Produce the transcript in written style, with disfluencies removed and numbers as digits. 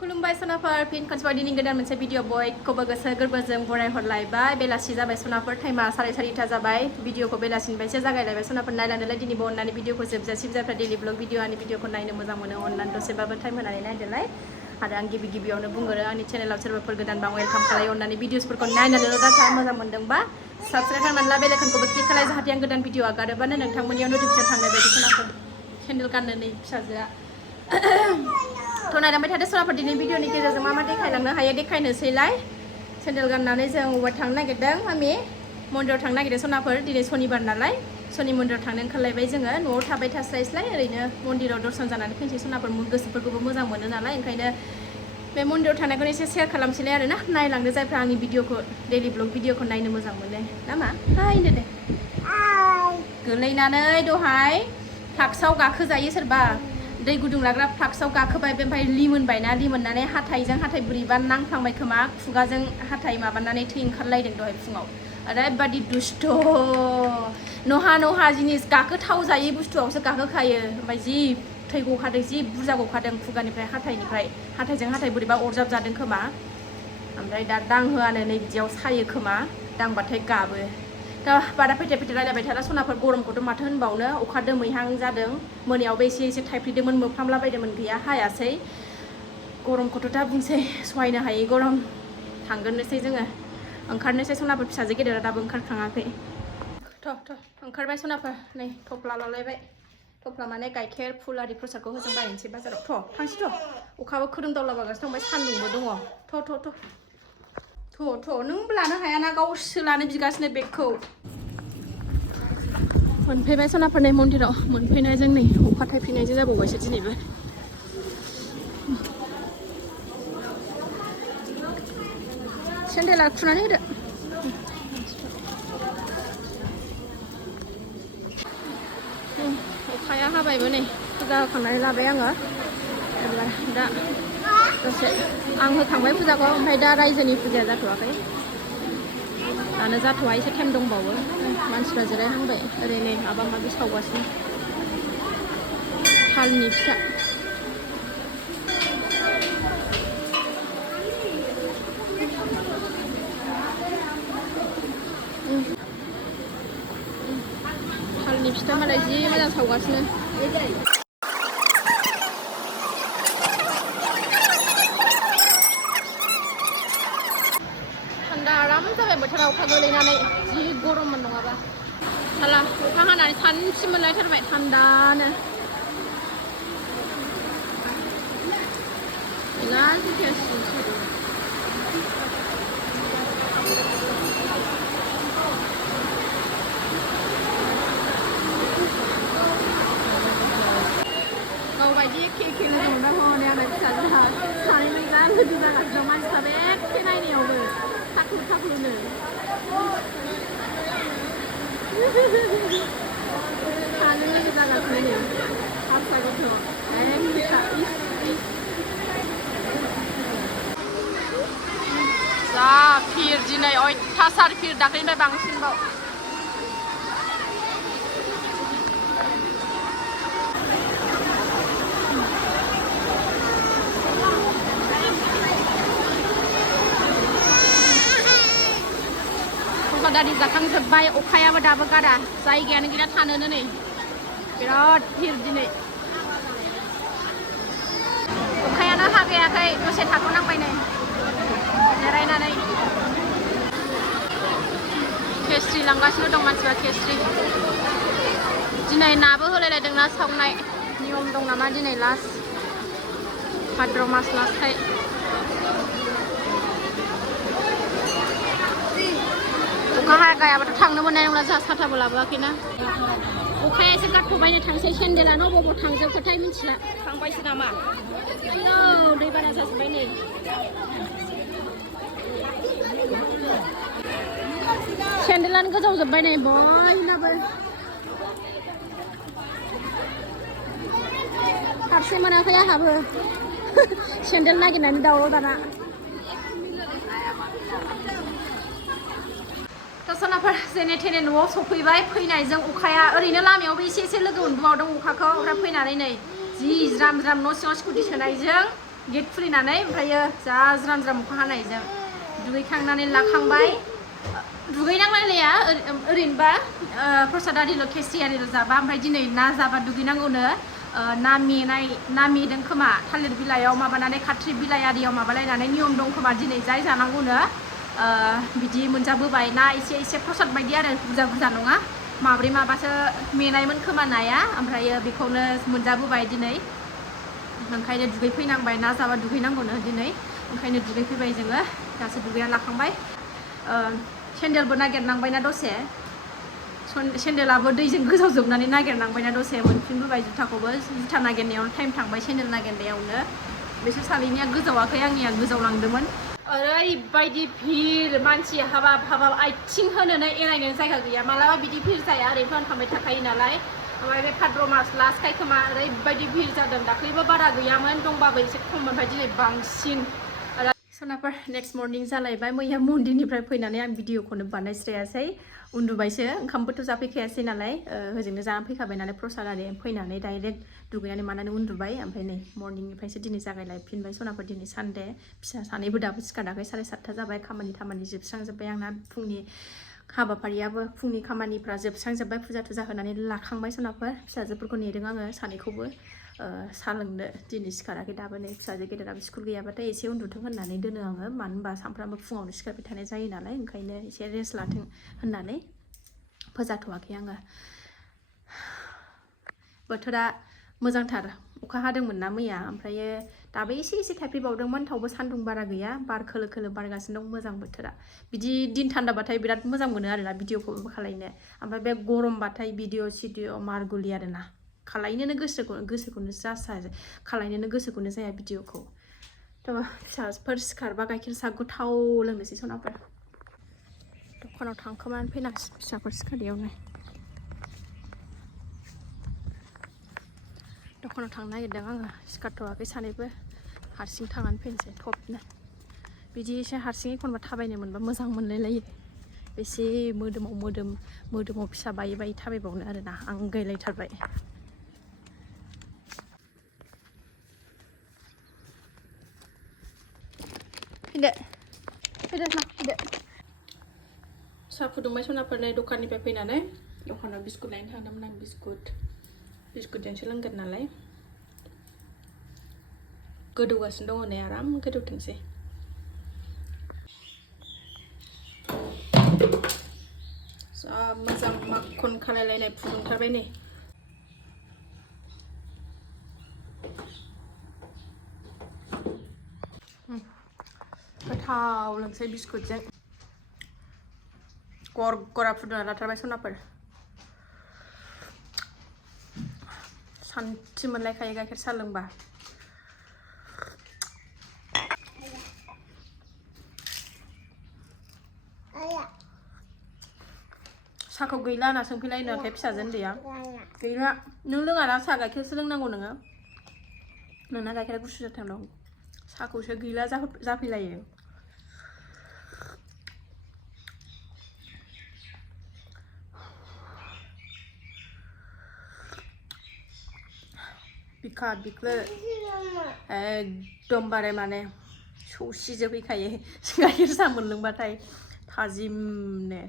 खुलुमबाय सनाफोर फिन खनसेबाव दिनै गोदान मोनसे भिडिअ बयखौबो गोसो गोरबोजों बरायहरलायबाय बेलासि जाबाय सनाफोर टाइमा 4:30 जाबाय भिडिअखौ बेलासिनिफ्रायसो जागायलायबाय सनाफोर नायलांदोलाय दिनैबो अननानै भिडिअखौ जोबजासिम जायफ्रा डेलि ब्लग भिडिअ भिडिअखौ नायनो मोजां मोनो अननानै दसेबाबो टाइम होनानै नायदोलाय आरो आं गिबियावनो बुंगोरो आंनि चेनेलाव सोरबाफोर गोदानबा वेलकाम खालायो अननानै भिडिअसफोरखौ नायनानैल' दाथा मोजां मोनदोंबा साबस्क्राइब खालामनानै बेल आइकनखौबो क्लिक खालाय जाहाथे आं गोदान भिडिअ आगारोबानो नोंथांमोननियाव नटिफिकेसन थांनाय बायदि सनाफोर केन्डेल गाननो नै फिसाजोआ थ' नायलांबाय थादो सनाफोर दिनै भिडिअनि गेजेरजों मा देखायलांनो हायो देखायनोसैलाय सेन्देल गाननानै जों अबाव थांनो नागिरदों मामि मन्दिराव थांनो नागिरदों सनाफोर दिनै सनिबार नालाय सनि मन्दिराव थांनो ओंखारलायबाय जोङो न'आव थाबाय थास्लायस्लाय ओरैनो मन्दिराव दर्शन जानानै फैनोसै सनाफोर गोसोफोरखौबो मोजां मोनो नालाय ओंखायनो बे मन्दिराव थानायखौनो एसे शेयार खालामसैलाय आरो ना नायलांदो जायफ्रा आंनि भिडिअखौ डेलि ब्लग भिडिअखौ नायनो मोजां मोनो नामा हाय होनदो दे गोलैनानै दहाय फ्लाक्सआव गाखोजायो सोरबा दै गुदुं लाग्रा फ्लाक्सआव गाखोबाय ओमफ्राय लिमोनबायना लिमोननानै हाथाइजों हाथाइ बोरैबा नांफ्लांबाय खोमा खुगाजों हाथाइ माबानानै थै ओंखारलायदों दहाय फुङाव ओरैबादि दुस्थ' नहा जिनिस गाखोथाव जायै बुस्थुआवसो गाखोखायो ओमफ्राय जि थै गखादों जि बुरजा गखादों खुगानिफ्राय हाथाइजों हाथाइ बोरैबा अरजाब जादों खोमा ओमफ्राय दा दांहोआनो नै बिदियाव सायो खोमा दांबाथाय गाबो दा बारा फैथे रायलायबाय थाला सनाफोर गरमखौथ' माथो होनबावनो अखा दोमैहां जादों मोनायावबो एसे थाइफ्रिदोंमोन मोफ्लामलाबायदोंमोन गैया हायासै गरमखौथ' दा बुंसै सहायनो हायै गरम थांगोरनोसै जोङो ओंखारनोसै सनाफोर फिसाजो गेदेरा दाबो ओंखारखाङाखै थ' ओंखारबाय सनाफोर नै थफ्ला लालायबाय थफ्ला माने गाइखेर फुल आरि प्रसादखौ होजों बायनोसै बाजाराव थांसै अखाबो खोरोमदावलाबागासिनो दं ओमफ्राय सान्दुंबो दङ थ' नों लानो हायाना गावसो लानो बिगासिनो बेगखौ मोनफैबाय सनाफोरनि मन्दिराव मोनफैनायजों नै अखा थाइफ्रिनायजों जाबावबायसो दिनैबो सेन्देला खुनानै होदो अखाया हाबायबो नै फुजा होखांनानै लाबाय आङो अब्ला दा दसे आं होखांबाय फुजाखौ ओमफ्राय दा रायजोनि फुजाया जाथ'वाखै दानो जाथ'वा एसे टाइम दंबावो मानसिफ्रा जिरायहांबाय ओरै नै माबा माबि सावगासिनो थालनि फिथा थालनि फिथा मालाय जि मोजां सावगासिनो थान्दा आराम जाबाय बोथोरा अखा गोलैनानै जि गरममोन नङाबा हाला अखा हानानै सानसे मोनलायथारबाय थान्दानो गावबायदि एखे लोगो मोनबा हनै आंना फिसाजोहा सानैबो जा लोगो जागासिनो दं मानसिफ्राबो एखे नायनायावबो थाख्लुनो सानै लोगो जागासिनो नै हारसा गथ' जा फिर दिनै अयथासार फिर दाख्लैनिफ्राय बांसिनबाव दारि जाखांजोब्बाय अखायाबो दाबो गारा जायगायानो गैला थानोनो नै बिराद भिर दिनै अखायानो हागायाखै दसे थाथ'नांबाय नै जिरायनानै केसरि लांगासिनो दं मानसिफ्रा केसरि दिनै नाबो होलायलायदों ना सावनाय नियम दं नामा दिनै लास्ट भाद्र मास लास्टखाय अखा हागायाबाथ' थांनो मोननाय नंला जोंहा साथाबो लाबोआखैना अखाया एसे गारथ'बायनो थांसै सेन्देलानो अबाव थांजोबखोथाय मिथिला थांबायसो नामा आयौ दै बाना जाजोब्बाय नै सेन्देलानो गोजावजोब्बाय नै बयनाबो फारसे मोनाखै आंहाबो सेन्देल नागिरनानै दावराव दाना सनाफोर जेने थेने न'आव सफैबाय फैनायजों अखाया ओरैनो लामायावबो एसे लोगो मोनबावदों अखाखौ ओमफ्राय फैनानै नै जि ज्राम न' सिङाव स्कुटि सोनायजों गेट खुलिनानै ओमफ्रायो जा ज्राम ज्राम अखा हानायजों दुगैखांनानै लाखांबाय दुगैनांलायलाया ओरैनोबा प्रसाद आरिल' खेसि आरिल' जाबा ओमफ्राय दिनै ना जाबा दुगैनांगौनो ना मेदों खोमा थालिर बिलाइयाव माबानानै खाथ्रि बिलाइ आरियाव माबालायनानै नियम दं खोमा दिनै जाय जानांगौनो बिदि मोनजाबोबाय ना एसे प्रसाद बायदि आरो बुरजा नङा माब्रै माबासो मेनायमोन खोमा नाया ओमफ्रायो बेखौनो मोनजाबोबाय दिनै ओंखायनो दुगैफैनांबाय ना जाबा दुगैनांगौनो दिनै ओंखायनो दुगैफैबाय जोङो दासो दुगैना लाखांबाय सेन्देलबो नागिरनांबायना दसे सेन्देलाबो दैजों गोजावजोबनानै नागिरनांबायना दसे मोनफिनबोबाय जुथाखौबो जुथा नागिरनायावनो टाइम थांबाय सेन्देल नागिरनायावनो बिसोर सानैनिया गोजावाखै आंनिया गोजावलांदोंमोन ओरैबायदि भिर मानसि हाबाब आथिं होनोनो एरायनो जायगा गैया मालाबा बिदि भिर जाया ओरैनो थांबाय थाखायो नालाय ओमफ्राय बे भाद्र मास लास्टखाय खोमा ओरैबायदि भिर जादों दाख्लैबो बारा गैयामोन दंबाबो एसे खममोन ओमफ्राय दिनै बांसिन सोनाफोर नेक्स्ट मर्निं जालायबाय मैया मन्दिरनिफ्राय फैनानै आं भिडिअखौनो बानायस्रायासै उन्दुबायसो ओंखामबोथ' जाफैखायासै नालाय होजोंनो जानानै फैखाबाय नालाय प्रसाद आरि फैनानै डाइरेक्ट दुगैनानै मानानै उन्दुबाय ओमफ्राय नै मर्निंनिफ्रायसो दिनै जागायलायफिनबाय सनाफोर दिनै सानडे फिसा सानैबो दाबो सिखाराखै 7:30 जाबाय खामानि जोबस्रांजोब्बाय आंना फुंनि हाबाफारियाबो फुंनि खामानिफ्रा जोबस्रांजोब्बाय फुजा थुजा होनानै लाखांबाय सनाफोर फिसाजोफोरखौ नेदों आङो सानैखौबो साहा लोंनो दिनै सिखाराखै दाबो नै फिसाजो गेदेराबो स्कुल गैयाबाथाय एसे उन्दुथों होननानै दोनो आङो मानो होनबा सानफ्रामबो फुङावनो सिखारबाय थानाय जायो नालाय ओंखायनो एसे रेस्ट लाथों होननानै फोजाथ'वाखै आङो बोथोरा मोजांथार अखा हादोंमोन ना मैया ओमफ्रायो दाबो एसे थाइफ्रिबावदोंमोन थेवबो सान्दुं बारा गैया बार खोलो बारगासिनो दं मोजां बोथोरा बिदि दिन थान्दाबाथाय बिराद मोजां मोनो आरोना भिडिअखौबो खालायनो ओमफ्राय बे गरमबाथाय भिडिअ मारगुलि आरोना खालायनोनो गोसोखौनो खालायनोनो गोसोखौनो जाया भिडिअखौ थ' फिसाफोर सिखारबा गाइखेर साहा गोथाव लोंनोसै सनाफोर दखानाव थांखोमानानै फैनांसै फिसाफोर सिखारनायावनो दखानाव थांनो नागिरदों आङो सिखारथ'वाखै सानैबो हारसिं थांनानै फैनोसै थबनो बिदि एसे हारसिं एखनबा थाबायनो मोनबा मोजां मोनलायलायो बेसे मोदोमाव फिसा बायै थाबायबावनो आरोना आंगायलायथारबाय फैदो साहा फुदुंबाय सनाफोरनो दखाननिफ्राय फैनानै दखानाव बिस्कुट लायनो थांदोंमोन आं बिस्कुटजोंसो लोंगोन नालाय गोदौगासिनो दङ नै आराम गोदौथोंसै जा मोजां माखन खालायलायनाय फुदुंथारबाय नै गोथाव लोंसै बिस्कुटजों गरा फुदुंना लाथारबाय सनाफोर सान्थि मोनलायखायो गाइखेर साहा लोंबा साहाखौ गैला होनना सोंफैलायनो नाथाय फिसाजो उन्दैया गैला नों लोङाना साहा गाइखेरसो लोंनांगौ नोङो नोंना गाइखेरा गुसु जाथारनांगौ साहाखौसो गैला जाफैलायो बिखा बिख्लो एकदमबारे माने सौसिजोबहैखायो गाइखेर साहा मोनलोंबाथाय थाजिमनो